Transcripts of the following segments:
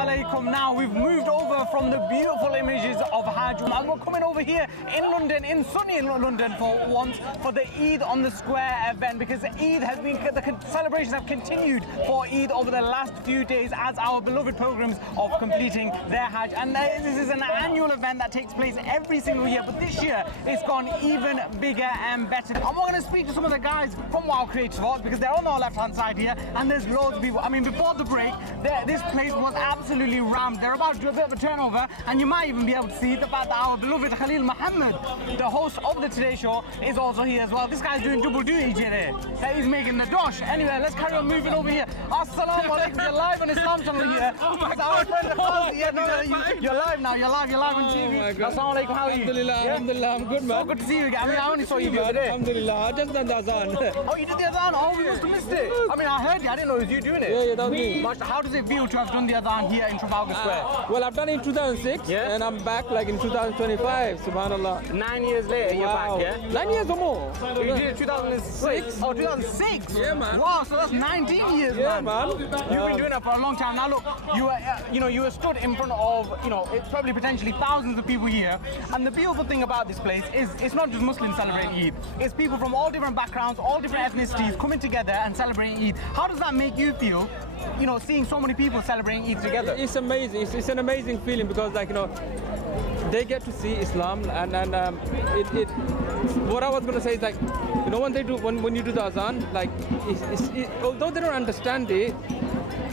alaikum. Now we've moved over from the beautiful images of Hajj and we're coming over here in London, in sunny London for once, for the Eid on the Square event, because the celebrations have continued for Eid over the last few days as our beloved pilgrims of completing their Hajj. And this is an annual event that takes place every single year, but this year it's gone even bigger and better. And we're going to speak to some of the guys from Wow Creative Arts because they're on our left hand side here, and there's loads of people. I mean, before the break, this place was absolutely rammed. They're about to do a bit of a turnover, and you might even be able to see the fact that our beloved Khalil Muhammad, the host of the Today Show, is also here as well. This guy's doing double duty today. He's making the dosh. Anyway, let's carry on moving over here. Assalamu alaikum. You're live on Islam channel here. Oh my God. You're live now. You're live on TV. Assalamu alaikum. How are you? Alhamdulillah, yeah? Alhamdulillah, I'm good, man. So good to see you again. I mean, I only saw you the other day. Alhamdulillah, I just done the Adhan. Oh, you did the Adhan? Oh, we must have missed it. I mean, I heard you. I didn't know it was you doing it. Yeah, that was me. How does it feel to have done the Adhan here in Trafalgar Square? Well, I've done it in 2006, yeah? and I'm back like in 2025, subhanallah. 9 years later, you're back, yeah? 9 years or more. So you did it 2006? Oh, 2006? Yeah, man. Wow, so that's 19 years, yeah, man. You've been doing it for a long time. Now look, you were stood in front of, it's probably potentially thousands of people here. And the beautiful thing about this place is it's not just Muslims celebrating Eid. It's people from all different backgrounds, all different ethnicities coming together and celebrating Eid. How does that make you feel, seeing so many people celebrating Eid together? It's amazing. It's an amazing feeling because, they get to see Islam, and what I was going to say is when you do the Adhan, although they don't understand it,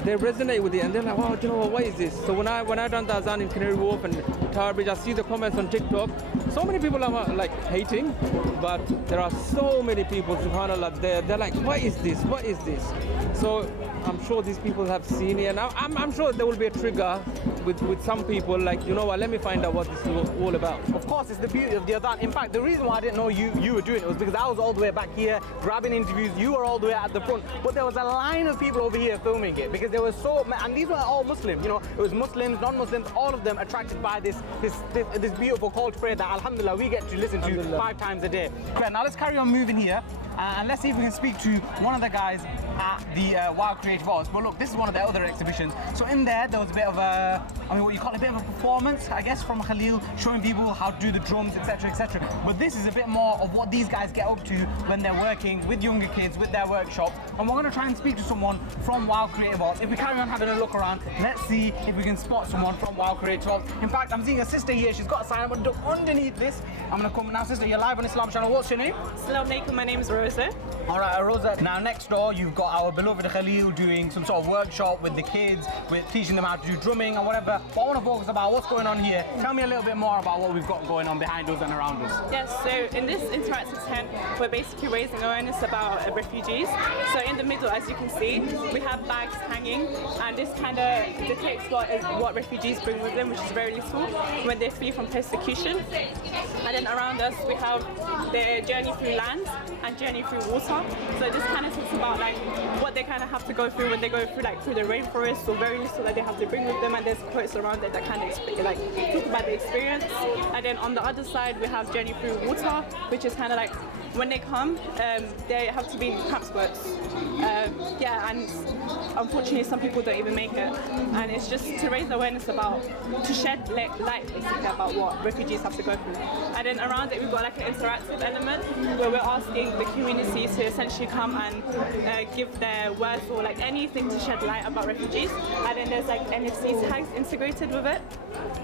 they resonate with it, and they're like, wow, what is this? So when I done the Adhan in Canary Wharf and Tower Bridge, I see the comments on TikTok. So many people are hating, but there are so many people, subhanallah, they're like, what is this? What is this? So I'm sure these people have seen it, and I'm sure there will be a trigger with some people, let me find out what this is all about. Of course, it's the beauty of the Adhan. In fact, the reason why I didn't know you were doing it was because I was all the way back here grabbing interviews. You were all the way at the front, but there was a line of people over here filming it because there was and these were all Muslims. It was Muslims, non-Muslims, all of them attracted by this beautiful call to prayer that alhamdulillah we get to listen to 5 times a day. Okay, now let's carry on moving here. And let's see if we can speak to one of the guys at the Wow Creative Arts. But look, this is one of the other exhibitions. So in there was a bit of what you call a bit of a performance, I guess, from Khalil, showing people how to do the drums, etc., etc. But this is a bit more of what these guys get up to when they're working with younger kids, with their workshops. And we're going to try and speak to someone from Wow Creative Arts. If we carry on having a look around, let's see if we can spot someone from Wow Creative Arts. In fact, I'm seeing a sister here. She's got a sign. I'm going to duck underneath this. I'm going to come now, sister. You're live on Islam channel. What's your name? Assalamu alaikum. My name is Rosa. All right, Rosa. Now next door, you've got our beloved Khalil doing some sort of workshop with the kids, with teaching them how to do drumming and whatever. But I want to focus about what's going on here. Tell me a little bit more about what we've got going on behind us and around us. Yes, so in this interactive tent, we're basically raising awareness about refugees. So in the middle, as you can see, we have bags hanging, and this kind of depicts what refugees bring with them, which is very little, when they flee from persecution. And then around us, we have their journey through land and journey through water. So this kind of talks about what they kind of have to go through when they go through through the rainforest, so very little that they have to bring with them, and there's quotes around it that kind of talk about the experience. And then on the other side we have journey through water, which is kind of when they come, they have to be in camp works. And unfortunately some people don't even make it, and it's just to raise awareness to shed light basically about what refugees have to go through. And then around it we've got an interactive element where we're asking the community to essentially come and give their words or anything to shed light about refugees. And then there's NFC tags integrated with it.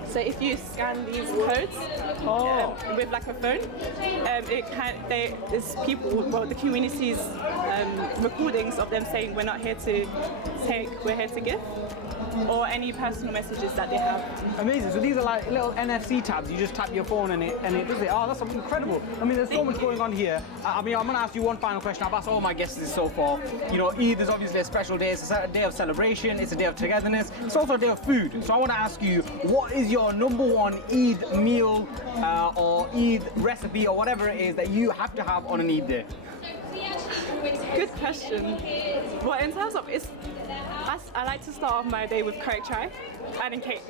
So if you scan these codes with a phone, there's the community's recordings of them saying we're not here to take, we're here to give, or any personal messages that they have. Amazing. So these are little NFC tabs. You just tap your phone and it does it. Oh, that's incredible. I mean, there's so much going on here. I'm going to ask you one final question. I've asked all my guests this so far. Eid is obviously a special day. It's a day of celebration. It's a day of togetherness. It's also a day of food. So I want to ask you, what is your #1 Eid meal or Eid recipe or whatever it is that you have to have on an Eid day? Good question. Well, in terms of I like to start off my day with curry chai and then cake.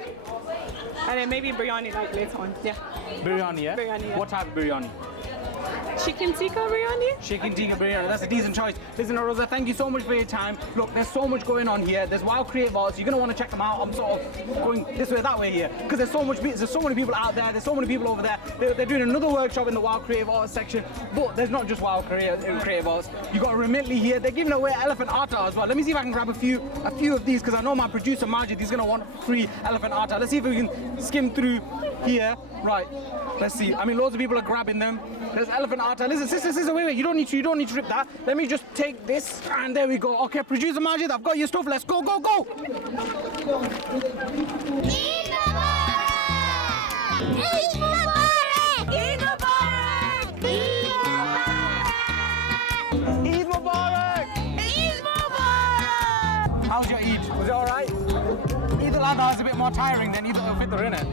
And then maybe biryani later on. Yeah. Biryani, yeah? Biryani, yeah. What type of biryani? chicken tikka biryani. Chicken tikka biryani, that's a decent choice. Listen, Rosa, thank you so much for your time. Look, there's so much going on here. There's wild creative arts. You're going to want to check them out. I'm sort of going this way, that way here, because there's so many people out there. There's so many people over there. They're doing another workshop in the wild creative arts section. But there's not just wild creative arts. You got Remitly here. They're giving away elephant atta as well. Let me see if I can grab a few of these, because I know my producer Majid is going to want free elephant atta. Let's see if we can skim through here. Right. Let's see. I mean, loads of people are grabbing them. There's elephant atta. Listen, sister, wait. You don't need to rip that. Let me just take this, and there we go. Okay, producer Majid, I've got your stuff. Let's go. Eid Mubarak! How's your Eid? Was it alright? Eid al-Adha is a bit more tiring than Eid al-Fitr, innit?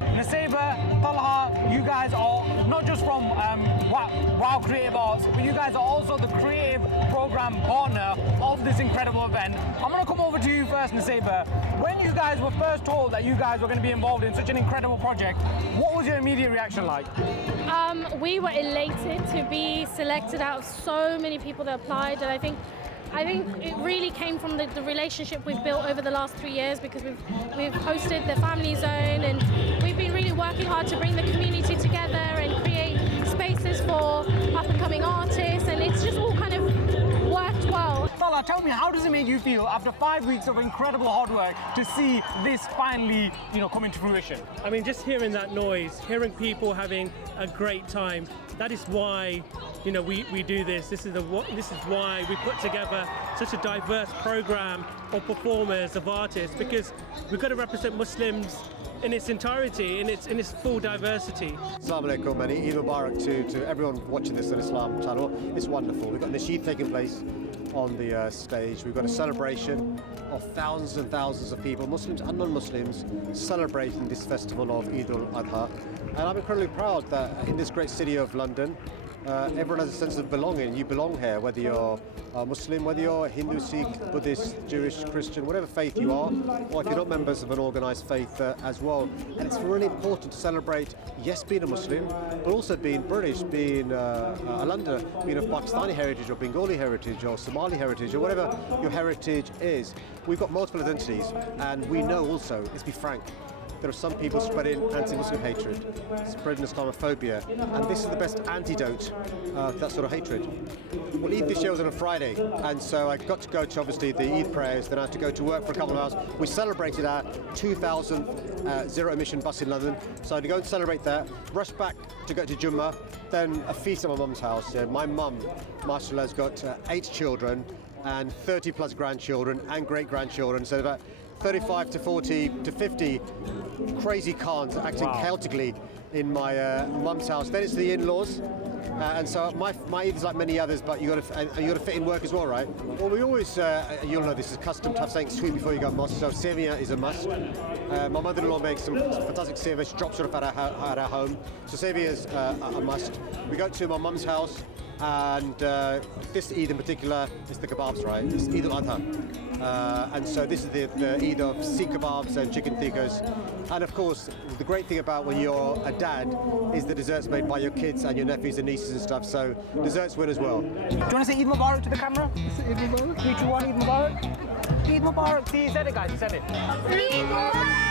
Nusayba, Talha, you guys are not just from Wow Creative Arts, but you guys are also the creative program partner of this incredible event. I'm going to come over to you first, Nusayba. When you guys were first told that you guys were going to be involved in such an incredible project, what was your immediate reaction like? We were elated to be selected out of so many people that applied, and I think it really came from the relationship we've built over the last 3 years, because we've hosted the family zone, and we've been really working hard to bring the community together and create spaces for up-and-coming artists, and it's just all kind of worked well. Talha, tell me, how does it make you feel after 5 weeks of incredible hard work to see this finally, come into fruition? I mean, just hearing that noise, hearing people having a great time, that is why we do this. This is why we put together such a diverse program of performers, of artists, because we've got to represent Muslims in its entirety, in its full diversity. Assalamu alaikum and Eid Mubarak to everyone watching this on Islam channel. It's wonderful. We've got Nasheed taking place on the stage. We've got a celebration of thousands and thousands of people, Muslims and non-Muslims, celebrating this festival of Eid al-Adha. And I'm incredibly proud that in this great city of London, everyone has a sense of belonging. You belong here, whether you're Muslim, whether you're Hindu, Sikh, Buddhist, Jewish, Christian, whatever faith you are, or if you're not members of an organised faith as well. And it's really important to celebrate, yes, being a Muslim, but also being British, being a Londoner, being of Pakistani heritage or Bengali heritage or Somali heritage or whatever your heritage is. We've got multiple identities, and we know also, let's be frank, there are some people spreading anti-Muslim hatred, spreading Islamophobia, and this is the best antidote to that sort of hatred. Well, Eid this year was on a Friday, and so I got to go to obviously the Eid prayers, then I had to go to work for a couple of hours. We celebrated our 2000 zero-emission bus in London, so I had to go and celebrate that, rush back to go to Jummah, then a feast at my mum's house. My mum, mashallah, has got 8 children and 30 plus grandchildren and great-grandchildren, so about 35 to 40 to 50 crazy Khans acting chaotically in my mum's house. Then it's the in-laws, and so my Eid is like many others, but you got to fit in work as well, right? Well, we always, you'll know this is custom to have something sweet before you go to mosque, so sevia is a must. My mother-in-law makes some fantastic sevia. She drops it off at our home, so sevia is a must. We go to my mum's house, and this Eid in particular is the kebabs, right? It's Eid al-Adha. And so this is the Eid of Sikh kebabs and chicken tikkas. And of course, the great thing about when you're a dad is the desserts made by your kids and your nephews and nieces and stuff. So desserts win as well. Do you want to say Eid Mubarak to the camera? Eid Mubarak. 3, 2, 1, Eid Mubarak. Eid Mubarak. See, you said it, guys. You said it. Eid Mubarak!